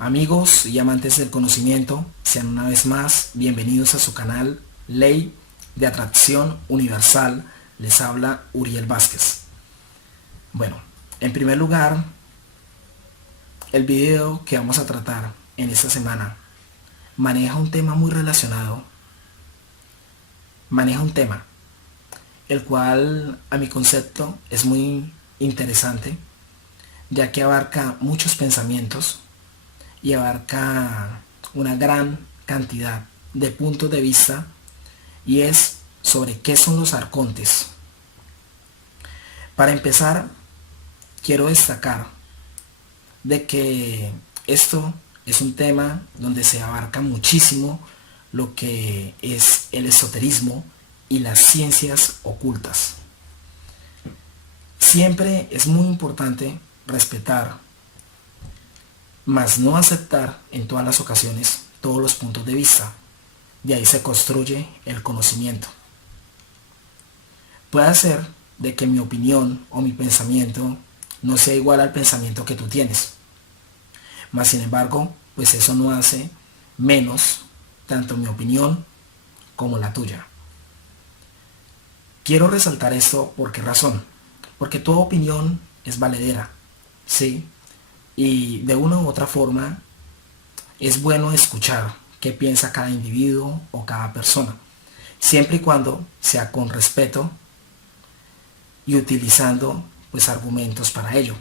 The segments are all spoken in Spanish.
Amigos y amantes del conocimiento, sean una vez más bienvenidos a su canal Ley de Atracción Universal. Les habla Uriel Vázquez. Bueno, en primer lugar, el video que vamos a tratar en esta semana maneja un tema muy relacionado. Maneja un tema, el cual a mi concepto es muy interesante, ya que abarca muchos pensamientos y abarca una gran cantidad de puntos de vista, y es sobre qué son los arcontes. Para empezar, quiero destacar de que esto es un tema donde se abarca muchísimo lo que es el esoterismo y las ciencias ocultas. Siempre es muy importante respetar, mas no aceptar en todas las ocasiones todos los puntos de vista. De ahí se construye el conocimiento. Puede ser de que mi opinión o mi pensamiento no sea igual al pensamiento que tú tienes, mas sin embargo, pues eso no hace menos tanto mi opinión como la tuya. Quiero resaltar esto. ¿Por qué razón? Porque tu opinión es valedera, ¿sí? Y de una u otra forma es bueno escuchar qué piensa cada individuo o cada persona, siempre y cuando sea con respeto y utilizando pues argumentos para ello.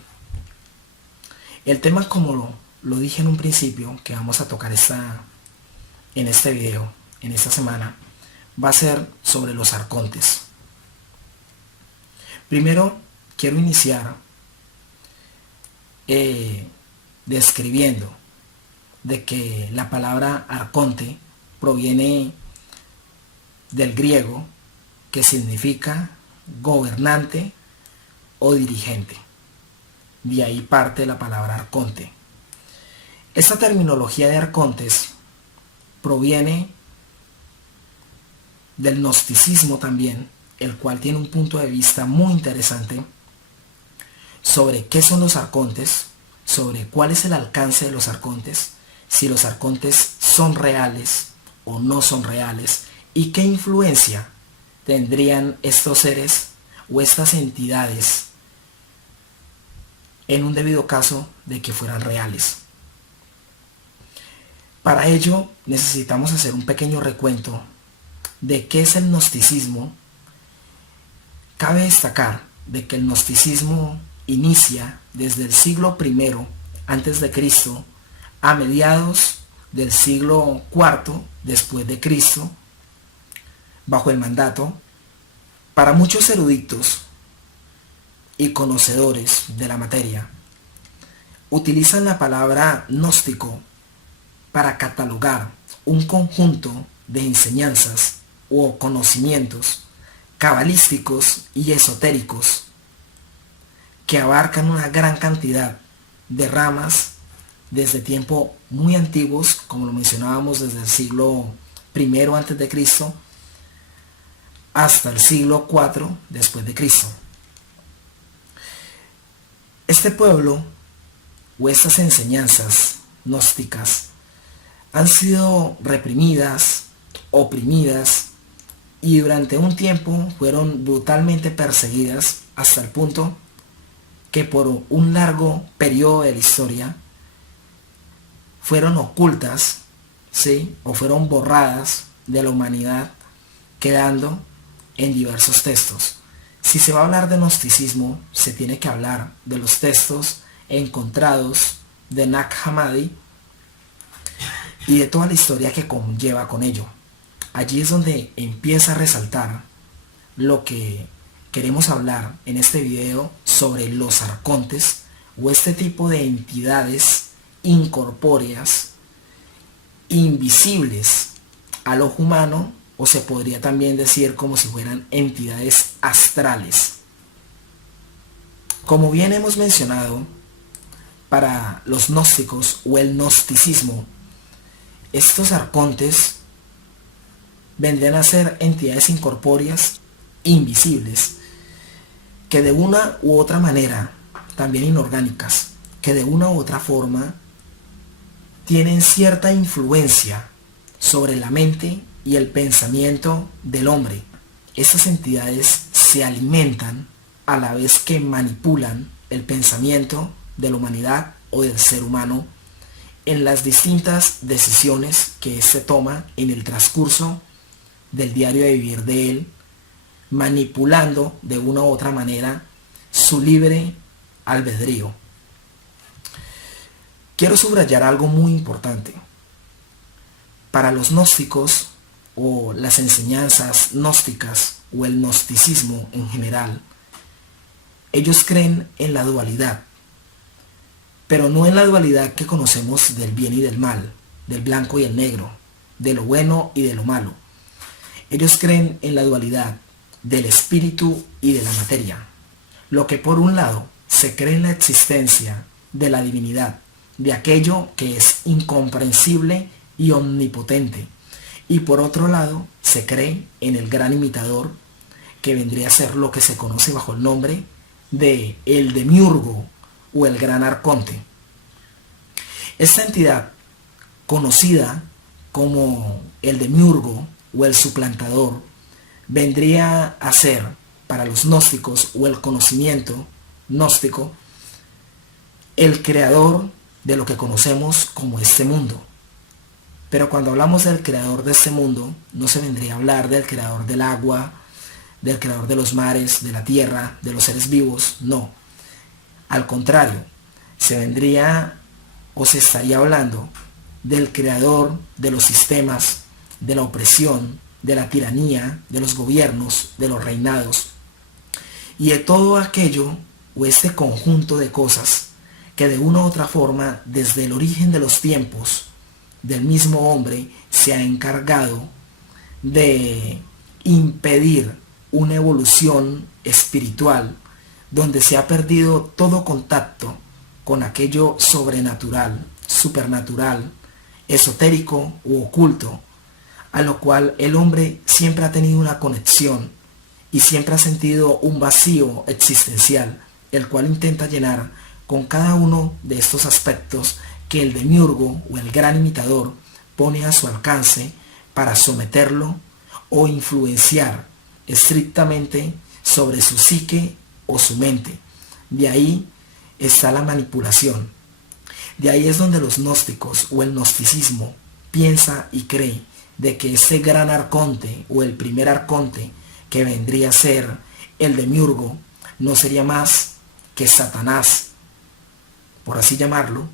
El tema, como lo dije en un principio, que vamos a tocar en este video, en esta semana, va a ser sobre los arcontes. Primero quiero iniciar describiendo de que la palabra arconte proviene del griego, que significa gobernante o dirigente. De ahí parte la palabra arconte. Esta terminología de arcontes proviene del gnosticismo también, el cual tiene un punto de vista muy interesante sobre qué son los arcontes, sobre cuál es el alcance de los arcontes, si los arcontes son reales o no son reales, y qué influencia tendrían estos seres o estas entidades en un debido caso de que fueran reales. Para ello necesitamos hacer un pequeño recuento de qué es el gnosticismo. Cabe destacar de que el gnosticismo inicia desde el siglo I antes de Cristo a mediados del siglo IV después de Cristo, bajo el mandato, para muchos eruditos y conocedores de la materia, utilizan la palabra gnóstico para catalogar un conjunto de enseñanzas o conocimientos cabalísticos y esotéricos que abarcan una gran cantidad de ramas desde tiempos muy antiguos, como lo mencionábamos, desde el siglo I antes de Cristo hasta el siglo IV después de Cristo. Este pueblo o estas enseñanzas gnósticas han sido reprimidas, oprimidas, y durante un tiempo fueron brutalmente perseguidas, hasta el punto que por un largo periodo de la historia fueron ocultas, ¿sí? O fueron borradas de la humanidad, quedando en diversos textos. Si se va a hablar de gnosticismo, se tiene que hablar de los textos encontrados de Nag Hammadi y de toda la historia que conlleva con ello. Allí es donde empieza a resaltar lo que queremos hablar en este video sobre los arcontes, o este tipo de entidades incorpóreas, invisibles al ojo humano, o se podría también decir como si fueran entidades astrales. Como bien hemos mencionado, para los gnósticos o el gnosticismo, estos arcontes vendrían a ser entidades incorpóreas invisibles, que de una u otra manera, también inorgánicas, que de una u otra forma tienen cierta influencia sobre la mente y el pensamiento del hombre. Estas entidades se alimentan a la vez que manipulan el pensamiento de la humanidad o del ser humano en las distintas decisiones que éste toma en el transcurso del diario de vivir de él, manipulando de una u otra manera su libre albedrío. Quiero subrayar algo muy importante. Para los gnósticos o las enseñanzas gnósticas o el gnosticismo en general, ellos creen en la dualidad, pero no en la dualidad que conocemos del bien y del mal, del blanco y el negro, de lo bueno y de lo malo. Ellos creen en la dualidad del espíritu y de la materia. Lo que por un lado se cree en la existencia de la divinidad, de aquello que es incomprensible y omnipotente, y por otro lado se cree en el gran imitador, que vendría a ser lo que se conoce bajo el nombre de el demiurgo o el gran arconte. Esta entidad, conocida como el demiurgo o el suplantador, vendría a ser para los gnósticos o el conocimiento gnóstico el creador de lo que conocemos como este mundo. Pero cuando hablamos del creador de este mundo, no se vendría a hablar del creador del agua, del creador de los mares, de la tierra, de los seres vivos, no. Al contrario, se vendría o se estaría hablando del creador de los sistemas, de la opresión, de la tiranía, de los gobiernos, de los reinados, y de todo aquello o este conjunto de cosas que de una u otra forma, desde el origen de los tiempos, del mismo hombre se ha encargado de impedir una evolución espiritual donde se ha perdido todo contacto con aquello sobrenatural, supernatural, esotérico u oculto, a lo cual el hombre siempre ha tenido una conexión y siempre ha sentido un vacío existencial, el cual intenta llenar con cada uno de estos aspectos que el demiurgo o el gran imitador pone a su alcance para someterlo o influenciar estrictamente sobre su psique o su mente. De ahí está la manipulación. De ahí es donde los gnósticos o el gnosticismo piensa y cree de que ese gran arconte o el primer arconte que vendría a ser el demiurgo no sería más que Satanás, por así llamarlo,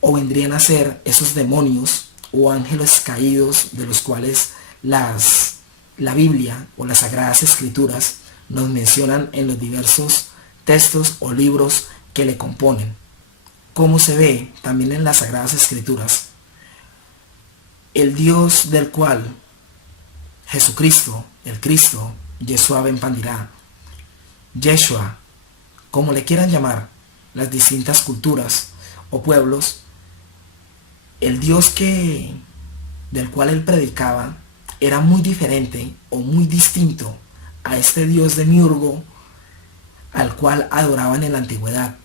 o vendrían a ser esos demonios o ángeles caídos de los cuales la Biblia o las Sagradas Escrituras nos mencionan en los diversos textos o libros que le componen. Como se ve también en las Sagradas Escrituras, el Dios del cual Jesucristo, el Cristo, Yeshua Ben Pandirá, Yeshua, como le quieran llamar las distintas culturas o pueblos, el Dios del cual él predicaba era muy diferente o muy distinto a este Dios demiurgo al cual adoraban en la antigüedad,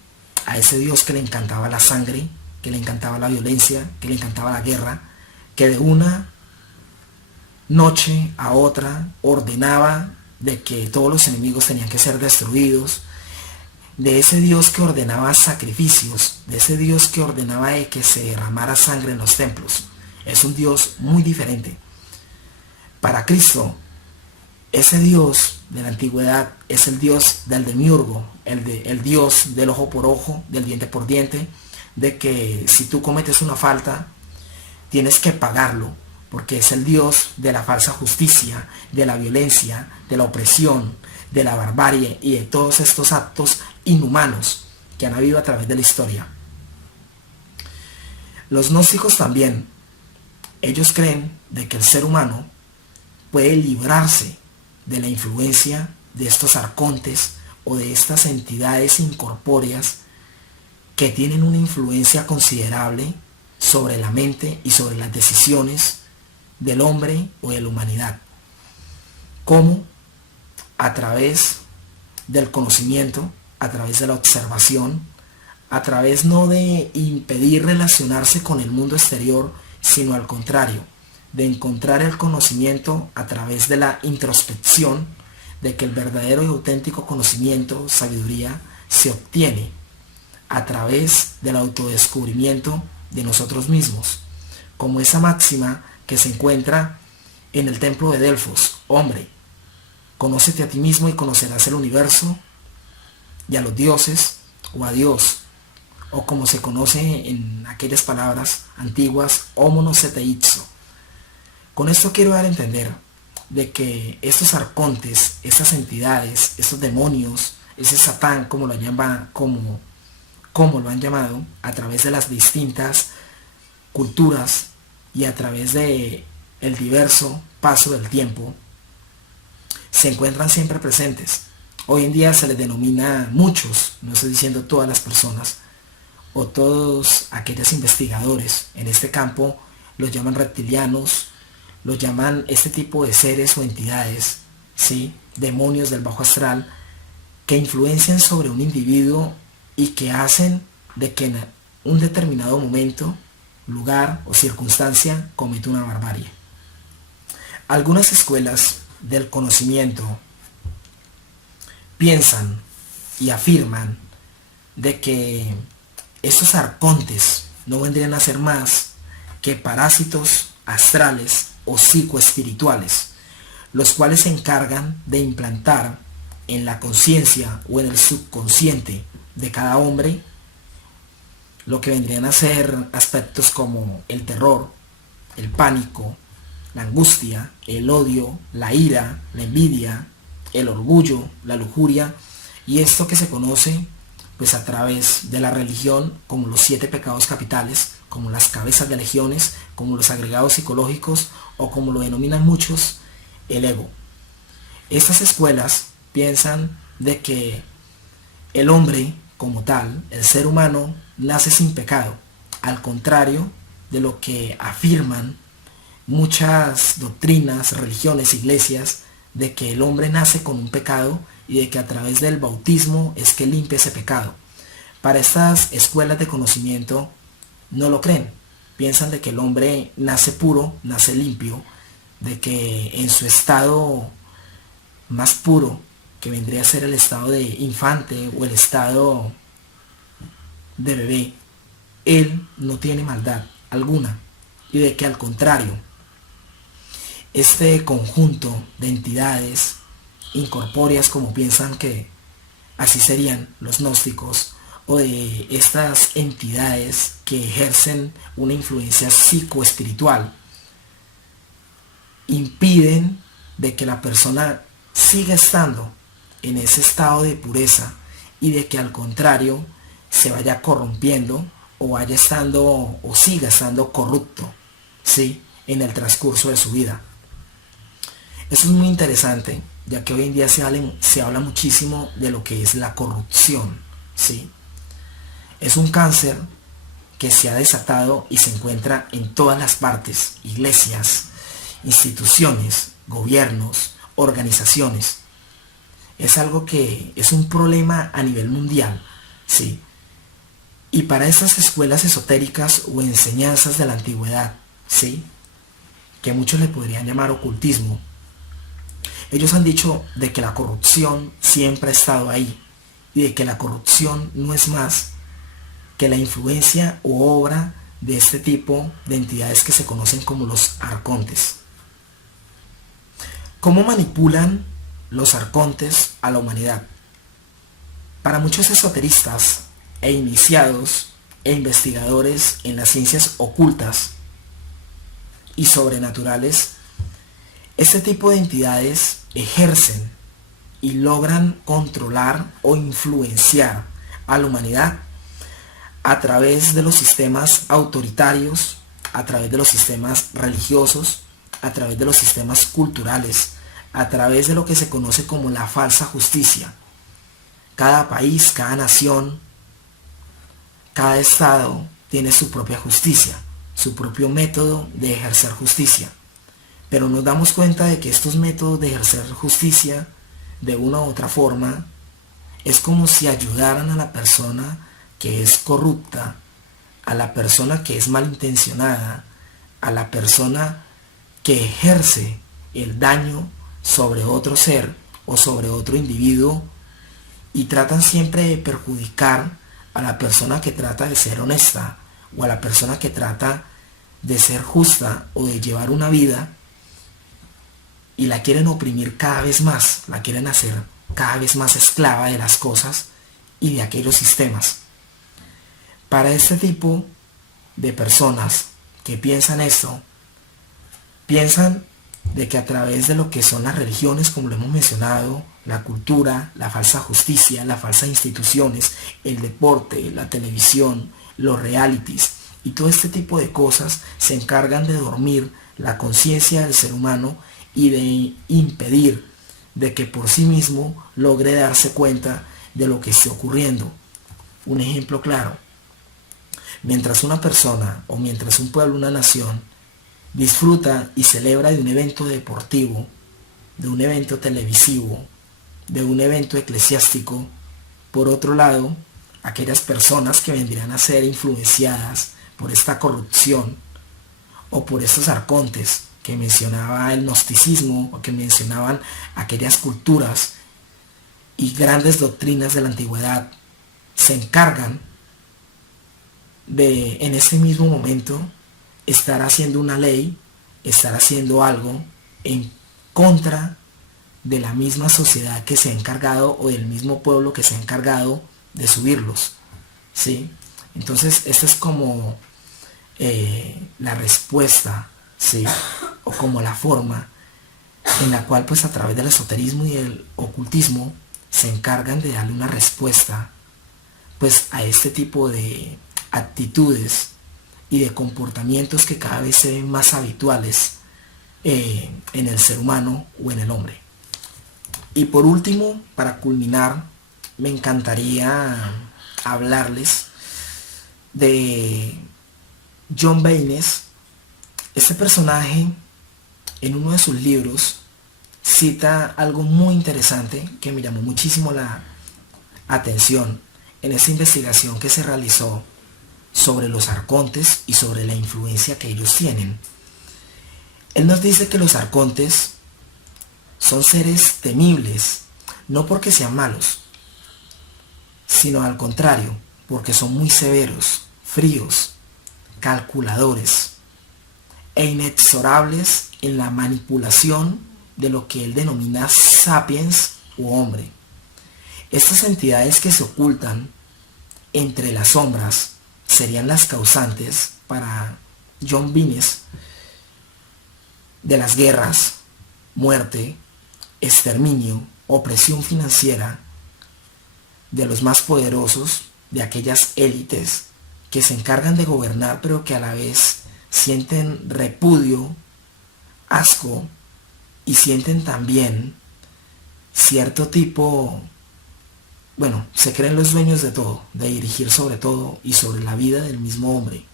a ese Dios que le encantaba la sangre, que le encantaba la violencia, que le encantaba la guerra, que de una noche a otra ordenaba de que todos los enemigos tenían que ser destruidos, de ese Dios que ordenaba sacrificios, de ese Dios que ordenaba de que se derramara sangre en los templos. Es un Dios muy diferente. Para Cristo, ese Dios de la antigüedad es el Dios del demiurgo, el Dios del ojo por ojo, del diente por diente, de que si tú cometes una falta, tienes que pagarlo, porque es el Dios de la falsa justicia, de la violencia, de la opresión, de la barbarie y de todos estos actos inhumanos que han habido a través de la historia. Los gnósticos también, ellos creen de que el ser humano puede librarse de la influencia de estos arcontes o de estas entidades incorpóreas que tienen una influencia considerable sobre la mente y sobre las decisiones del hombre o de la humanidad. ¿Cómo? A través del conocimiento, a través de la observación, a través no de impedir relacionarse con el mundo exterior, sino al contrario, de encontrar el conocimiento a través de la introspección, de que el verdadero y auténtico conocimiento, sabiduría, se obtiene a través del autodescubrimiento de nosotros mismos, como esa máxima que se encuentra en el templo de Delfos: hombre, conócete a ti mismo y conocerás el universo y a los dioses o a Dios, o como se conoce en aquellas palabras antiguas, homo no se te ipso. Con esto quiero dar a entender de que estos arcontes, estas entidades, estos demonios, ese Satán, como lo han llamado, a través de las distintas culturas y a través de el diverso paso del tiempo, se encuentran siempre presentes. Hoy en día se les denomina muchos, no estoy diciendo todas las personas, o todos aquellos investigadores en este campo, los llaman reptilianos, los llaman este tipo de seres o entidades, ¿sí? Demonios del bajo astral, que influencian sobre un individuo y que hacen de que en un determinado momento, lugar o circunstancia cometa una barbarie. Algunas escuelas del conocimiento piensan y afirman de que estos arcontes no vendrían a ser más que parásitos astrales o psicoespirituales, los cuales se encargan de implantar en la conciencia o en el subconsciente de cada hombre lo que vendrían a ser aspectos como el terror, el pánico, la angustia, el odio, la ira, la envidia, el orgullo, la lujuria, y esto que se conoce pues a través de la religión como los 7 pecados capitales, como las cabezas de legiones, como los agregados psicológicos, o como lo denominan muchos, el ego. Estas escuelas piensan de que el hombre como tal, el ser humano, nace sin pecado, al contrario de lo que afirman muchas doctrinas, religiones, iglesias, de que el hombre nace con un pecado y de que a través del bautismo es que limpia ese pecado. Para estas escuelas de conocimiento no lo creen. Piensan de que el hombre nace puro, nace limpio, de que en su estado más puro, que vendría a ser el estado de infante o el estado de bebé, él no tiene maldad alguna, y de que al contrario, este conjunto de entidades incorpóreas, como piensan que así serían los gnósticos, o de estas entidades que ejercen una influencia psicoespiritual, impiden de que la persona siga estando en ese estado de pureza y de que al contrario se vaya corrompiendo o vaya estando o siga estando corrupto, ¿sí?, en el transcurso de su vida. Eso es muy interesante, ya que hoy en día se habla muchísimo de lo que es la corrupción, ¿sí? Es un cáncer que se ha desatado y se encuentra en todas las partes: iglesias, instituciones, gobiernos, organizaciones. Es algo que es un problema a nivel mundial, ¿sí? Y para esas escuelas esotéricas o enseñanzas de la antigüedad, ¿sí?, que muchos le podrían llamar ocultismo, ellos han dicho de que la corrupción siempre ha estado ahí y de que la corrupción no es más que la influencia u obra de este tipo de entidades que se conocen como los arcontes. ¿Cómo manipulan los arcontes a la humanidad? Para muchos esoteristas e iniciados e investigadores en las ciencias ocultas y sobrenaturales, este tipo de entidades ejercen y logran controlar o influenciar a la humanidad a través de los sistemas autoritarios, a través de los sistemas religiosos, a través de los sistemas culturales, a través de lo que se conoce como la falsa justicia. Cada país, cada nación, cada estado tiene su propia justicia, su propio método de ejercer justicia. Pero nos damos cuenta de que estos métodos de ejercer justicia, de una u otra forma, es como si ayudaran a la persona que es corrupta, a la persona que es malintencionada, a la persona que ejerce el daño sobre otro ser o sobre otro individuo, y tratan siempre de perjudicar a la persona que trata de ser honesta o a la persona que trata de ser justa o de llevar una vida, y la quieren oprimir cada vez más, la quieren hacer cada vez más esclava de las cosas y de aquellos sistemas. Para este tipo de personas que piensan esto, piensan de que a través de lo que son las religiones, como lo hemos mencionado, la cultura, la falsa justicia, las falsas instituciones, el deporte, la televisión, los realities y todo este tipo de cosas se encargan de dormir la conciencia del ser humano y de impedir de que por sí mismo logre darse cuenta de lo que está ocurriendo. Un ejemplo claro: mientras una persona o mientras un pueblo, una nación, disfruta y celebra de un evento deportivo, de un evento televisivo, de un evento eclesiástico, por otro lado, aquellas personas que vendrían a ser influenciadas por esta corrupción o por estos arcontes que mencionaba el gnosticismo, o que mencionaban aquellas culturas y grandes doctrinas de la antigüedad, se encargan de, en ese mismo momento, estar haciendo una ley, estar haciendo algo en contra de la misma sociedad que se ha encargado, o del mismo pueblo que se ha encargado de subirlos, ¿sí? Entonces esta es como la respuesta, ¿sí? O como la forma en la cual, pues, a través del esoterismo y el ocultismo se encargan de darle una respuesta, pues, a este tipo de actitudes y de comportamientos que cada vez se ven más habituales en el ser humano o en el hombre. Y por último, para culminar, me encantaría hablarles de John Baynes. Este personaje, en uno de sus libros, cita algo muy interesante que me llamó muchísimo la atención en esa investigación que se realizó sobre los arcontes y sobre la influencia que ellos tienen. Él nos dice que los arcontes son seres temibles, no porque sean malos, sino al contrario, porque son muy severos, fríos, calculadores e inexorables en la manipulación de lo que él denomina sapiens u hombre. Estas entidades que se ocultan entre las sombras serían las causantes, para John Baynes, de las guerras, muerte, exterminio, opresión financiera de los más poderosos, de aquellas élites que se encargan de gobernar, pero que a la vez sienten repudio, asco, y sienten también cierto tipo, bueno, se creen los dueños de todo, de dirigir sobre todo y sobre la vida del mismo hombre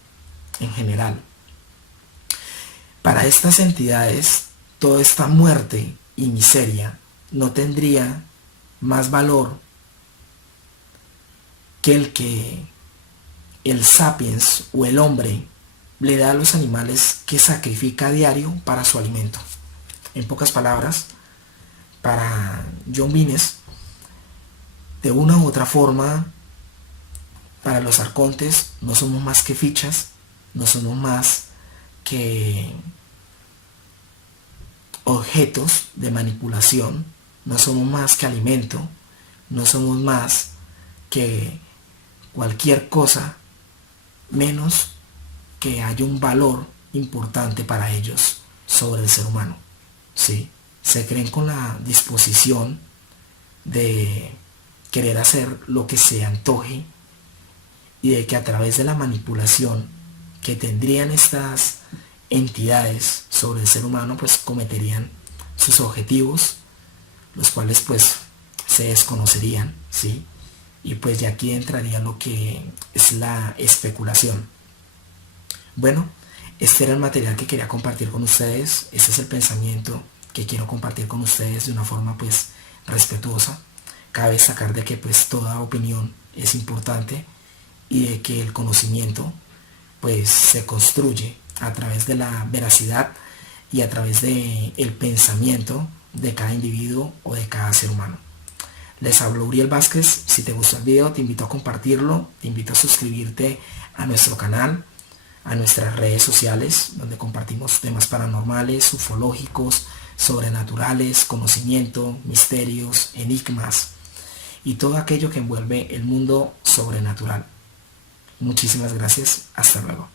en general. Para estas entidades, toda esta muerte y miseria no tendría más valor que el sapiens o el hombre le da a los animales que sacrifica a diario para su alimento. En pocas palabras, para John Baynes, de una u otra forma, para los arcontes no somos más que fichas, no somos más que objetos de manipulación, no somos más que alimento, no somos más que cualquier cosa menos que haya un valor importante para ellos sobre el ser humano, ¿sí? Se creen con la disposición de querer hacer lo que se antoje, y de que a través de la manipulación que tendrían estas entidades sobre el ser humano, pues cometerían sus objetivos, los cuales pues se desconocerían, ¿sí? Y pues ya aquí entraría lo que es la especulación. Bueno, este era el material que quería compartir con ustedes. Este es el pensamiento que quiero compartir con ustedes de una forma pues respetuosa. Cabe destacar de que pues toda opinión es importante, y de que el conocimiento pues se construye a través de la veracidad y a través de el pensamiento de cada individuo o de cada ser humano. Les habló Uriel Vázquez. Si te gustó el video, te invito a compartirlo, te invito a suscribirte a nuestro canal, a nuestras redes sociales, donde compartimos temas paranormales, ufológicos, sobrenaturales, conocimiento, misterios, enigmas y todo aquello que envuelve el mundo sobrenatural. Muchísimas gracias. Hasta luego.